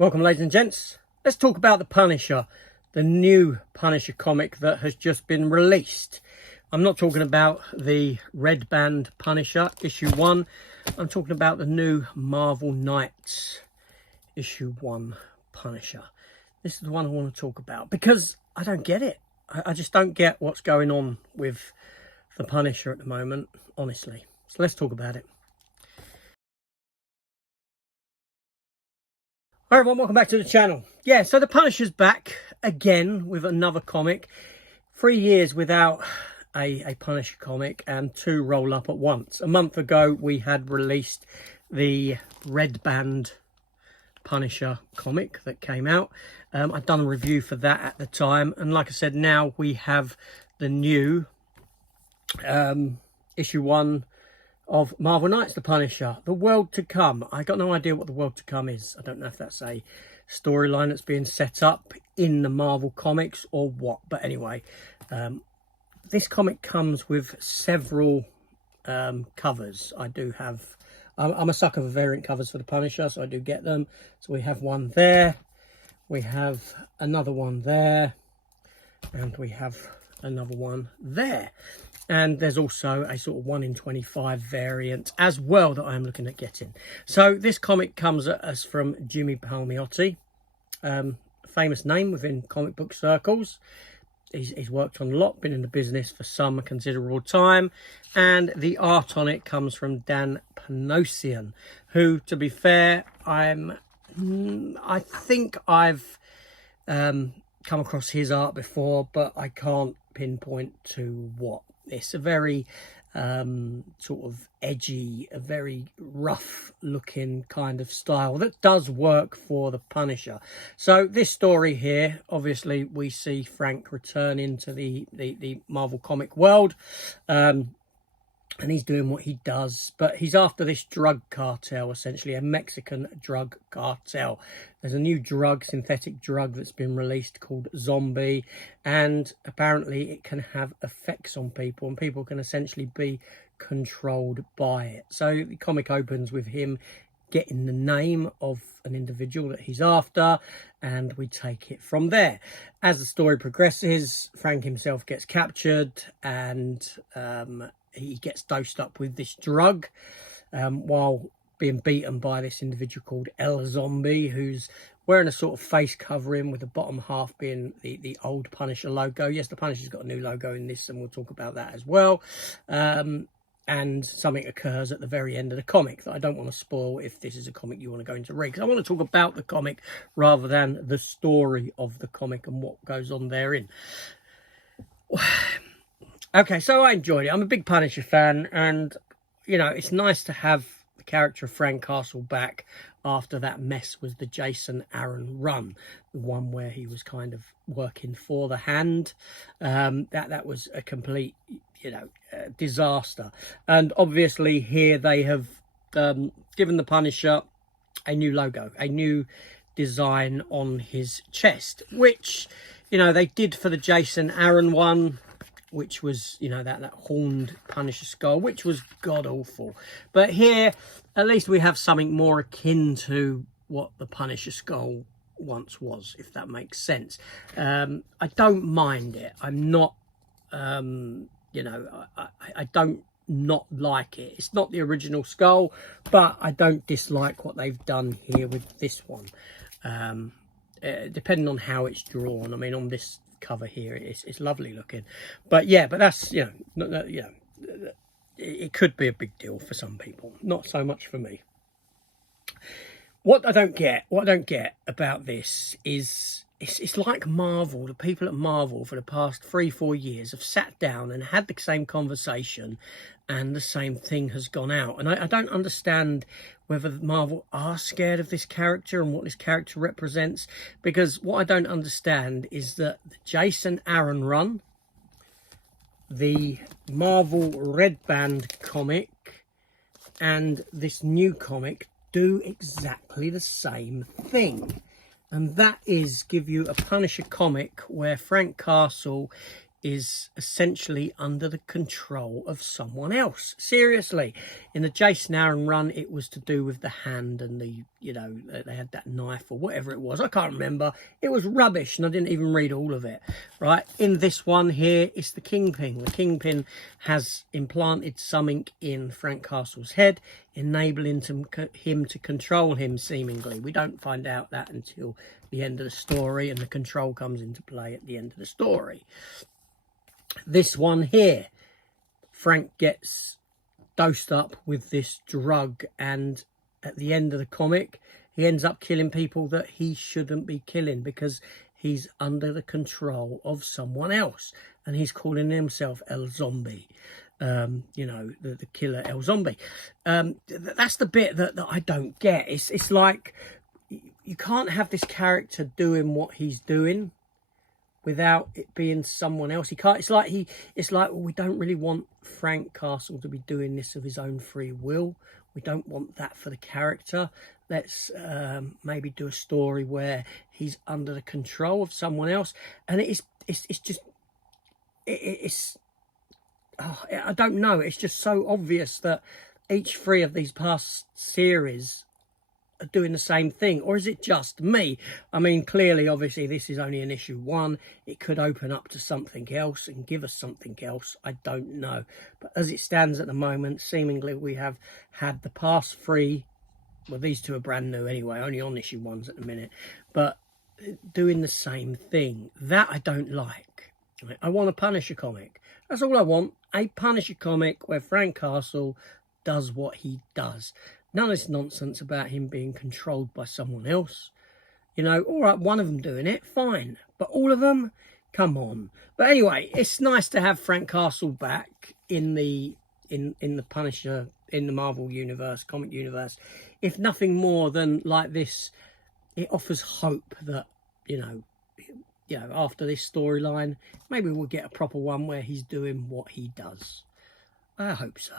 Welcome, ladies and gents. Let's talk about the Punisher, the new Punisher comic that has just been released. I'm not talking about the Red Band Punisher issue 1. I'm talking about the new Marvel Knights issue 1 Punisher. This is the one I want to talk about because I don't get it. I just don't get what's going on with the Punisher at the moment, honestly. So let's talk about it. Hi everyone, welcome back to the channel. Yeah, so the Punisher's back again with another comic. 3 years without a Punisher comic and 2 roll up at once. A month ago we had released the Red Band Punisher comic that came out. I'd done a review for that at the time, and like I said, now we have the new issue 1 of Marvel Knights, the Punisher, the World to Come. I got no idea what the World to Come is. I don't know if that's a storyline that's being set up in the Marvel comics or what. But anyway, this comic comes with several covers. I do have, I'm a sucker for variant covers for the Punisher, so I do get them. So we have one there, we have another one there, and we have another one there. And there's also a sort of 1 in 25 variant as well that I'm looking at getting. So this comic comes at us from Jimmy Palmiotti, famous name within comic book circles. He's worked on a lot, been in the business for some considerable time. And the art on it comes from Dan Panosian, who, to be fair, I think I've come across his art before, but I can't pinpoint to what. It's a very sort of edgy, a very rough looking kind of style that does work for the Punisher. So this story here, obviously we see Frank return into the Marvel comic world, and he's doing what he does, but he's after this drug cartel, essentially a Mexican drug cartel. There's a new drug, synthetic drug, that's been released called Zombie, and apparently it can have effects on people, and people can essentially be controlled by it. So the comic opens with him getting the name of an individual that he's after, and we take it from there. As the story progresses, Frank himself gets captured, and he gets dosed up with this drug while being beaten by this individual called El Zombie, who's wearing a sort of face covering with the bottom half being the old Punisher logo. Yes, the Punisher's got a new logo in this, and we'll talk about that as well. And something occurs at the very end of the comic that I don't want to spoil if this is a comic you want to go into read, because I want to talk about the comic rather than the story of the comic and what goes on therein. Okay, so I enjoyed it. I'm a big Punisher fan, and, you know, it's nice to have the character of Frank Castle back after that mess with the Jason Aaron run, the one where he was kind of working for the Hand. That was a complete, you know, disaster. And obviously here they have given the Punisher a new logo, a new design on his chest, which, you know, they did for the Jason Aaron one, which was, you know, that horned Punisher skull, which was god-awful. But here, at least we have something more akin to what the Punisher skull once was, if that makes sense. I don't mind it. I'm not, you know, I don't not like it. It's not the original skull, but I don't dislike what they've done here with this one. Depending on how it's drawn. I mean, on this cover here, it's lovely looking, but yeah, but that's, you know, it could be a big deal for some people, not so much for me. What I don't get about this is it's like Marvel, the people at Marvel for the past 3-4 years have sat down and had the same conversation, and the same thing has gone out. And I don't understand whether Marvel are scared of this character and what this character represents, because what I don't understand is that the Jason Aaron run, the Marvel Red Band comic, and this new comic do exactly the same thing. And that is give you a Punisher comic where Frank Castle is essentially under the control of someone else. Seriously, in the Jason Aaron run, it was to do with the hand and the, you know, they had that knife or whatever it was. I can't remember. It was rubbish and I didn't even read all of it, right? In this one here, it's the Kingpin. The Kingpin has implanted something in Frank Castle's head, enabling him to control him, seemingly. We don't find out that until the end of the story, and the control comes into play at the end of the story. This one here, Frank gets dosed up with this drug, and at the end of the comic, he ends up killing people that he shouldn't be killing because he's under the control of someone else, and he's calling himself El Zombie. You know, the killer El Zombie. That's the bit that I don't get. It's like you can't have this character doing what he's doing without it being someone else. He can't. It's like well, we don't really want Frank Castle to be doing this of his own free will. We don't want that for the character. Let's maybe do a story where he's under the control of someone else. And it's just oh, I don't know. It's just so obvious that each three of these past series are doing the same thing. Or is it just me? I mean, clearly, obviously, this is only an issue 1. It could open up to something else and give us something else. I don't know. But as it stands at the moment, seemingly we have had the past 3. Well, these 2 are brand new anyway, only on issue 1s at the minute. But doing the same thing. That I don't like. I want a Punisher comic. That's all I want. A Punisher comic where Frank Castle does what he does. None of this nonsense about him being controlled by someone else. You know, all right, one of them doing it, fine. But all of them? Come on. But anyway, it's nice to have Frank Castle back in the Punisher, in the Marvel universe, comic universe. If nothing more than like this, it offers hope that, you know, after this storyline, maybe we'll get a proper one where he's doing what he does. I hope so.